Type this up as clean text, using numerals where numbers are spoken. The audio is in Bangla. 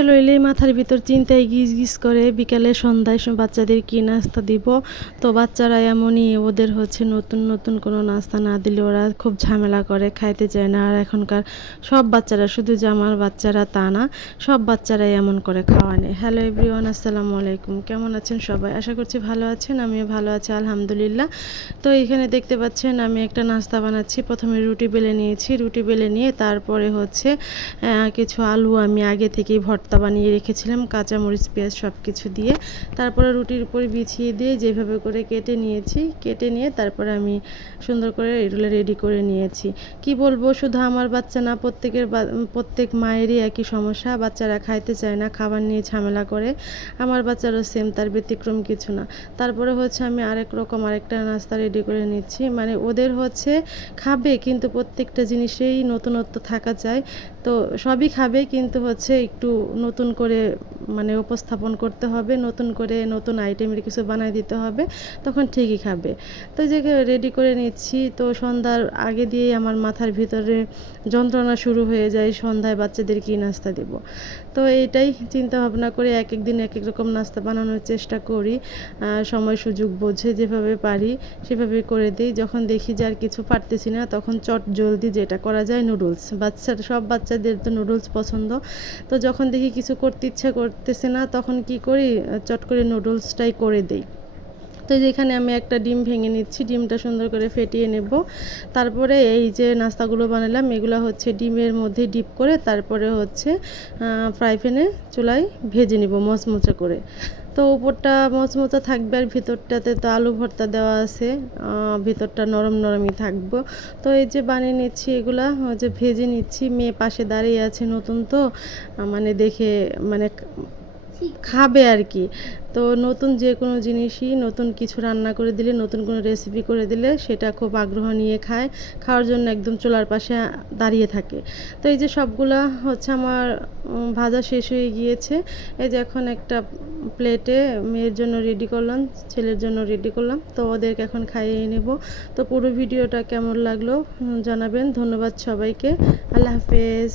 লইলেই মাথার ভিতর চিন্তায় গিজ গিজ করে বিকালে সন্ধ্যায় বাচ্চাদের কি নাস্তা দিব। তো বাচ্চারা এমনই, ওদের হচ্ছে নতুন নতুন কোনো নাস্তা না দিলে ওরা খুব ঝামেলা করে, খাইতে চায় না। আর এখনকার সব বাচ্চারা, শুধু যে আমার বাচ্চারা তা না, সব বাচ্চারাই এমন করে খাওয়া নেই। হ্যালো এভরিওয়ান, আসসালামু আলাইকুম। কেমন আছেন সবাই? আশা করছি ভালো আছেন। আমিও ভালো আছি আলহামদুলিল্লাহ। তো এখানে দেখতে পাচ্ছেন আমি একটা নাস্তা বানাচ্ছি। প্রথমে রুটি বেলে নিয়েছি, রুটি বেলে নিয়ে তারপরে হচ্ছে কিছু আলু আমি আগে থেকেই ভর্তা বানিয়ে রেখেছিলাম, কাঁচামরিচ পেঁয়াজ সব কিছু দিয়ে। তারপরে রুটির উপরে বিছিয়ে দিয়ে যেভাবে করে কেটে নিয়েছি, কেটে নিয়ে তারপরে আমি সুন্দর করে এগুলো রেডি করে নিয়েছি। কি বলবো, শুধু আমার বাচ্চা না, প্রত্যেক মায়েরই একই সমস্যা। বাচ্চারা খাইতে চায় না, খাবার নিয়ে ঝামেলা করে। আমার বাচ্চারও সেম, তার ব্যতিক্রম কিছু না। তারপরে হচ্ছে আমি আরেকটা নাস্তা রেডি করে নিচ্ছি। মানে ওদের হচ্ছে খাবে, কিন্তু প্রত্যেকটা জিনিসেই নতুনত্ব থাকা চাই। তো সবই খাবে, কিন্তু হচ্ছে একটু নতুন করে মানে উপস্থাপন করতে হবে, নতুন করে নতুন আইটেমের কিছু বানাই দিতে হবে, তখন ঠিকই খাবে। তো যে রেডি করে নিচ্ছি, তো সন্ধ্যার আগে দিয়েই আমার মাথার ভিতরে যন্ত্রণা শুরু হয়ে যায়, সন্ধ্যায় বাচ্চাদের কী নাস্তা দেব। তো এইটাই চিন্তা ভাবনা করে এক এক দিন এক এক রকম নাস্তা বানানোর চেষ্টা করি, সময় সুযোগ বুঝে যেভাবে পারি সেভাবে করে দিই। যখন দেখি যে আর কিছু পারতেছি না, তখন চট জলদি যেটা করা যায়, নুডলস। সব বাচ্চাদের তো নুডলস পছন্দ। তো যখন দেখি কিছু করতে ইচ্ছা করতেছে না, তখন কি করি, চট করে নুডলসটাই করে দিই। তো যেখানে আমি একটা ডিম ভেঙে নিচ্ছি, ডিমটা সুন্দর করে ফেটিয়ে নেব। তারপরে এই যে নাস্তাগুলো বানালাম, এগুলো হচ্ছে ডিমের মধ্যে ডিপ করে তারপরে হচ্ছে ফ্রাই প্যানে চুলায় ভেজে নিব মচমচে করে। তো উপরটা মচমচে থাকবে আর ভিতরটাতে তো আলু ভর্তা দেওয়া আছে, ভিতরটা নরম নরমই থাকবো। তো এই যে বানিয়ে নিচ্ছি, এগুলা যে ভেজে নিচ্ছি। মেয়ে পাশে দাঁড়িয়ে আছে, নতুন তো মানে দেখে মানে খাবে আর কি। তো নতুন যে কোনো জিনিসই, নতুন কিছু রান্না করে দিলে, নতুন কোনো রেসিপি করে দিলে সেটা খুব আগ্রহ নিয়ে খায়, খাওয়ার জন্য একদম চুলার পাশে দাঁড়িয়ে থাকে। তো এই যে সবগুলা হচ্ছে আমার ভাজা শেষ হয়ে গিয়েছে। এই যে এখন একটা প্লেটে মেয়ের জন্য রেডি করলাম, ছেলের জন্য রেডি করলাম। তো ওদেরকে এখন খাইয়ে নেব। তো পুরো ভিডিওটা কেমন লাগলো জানাবেন। ধন্যবাদ সবাইকে। আল্লাহ হাফেজ।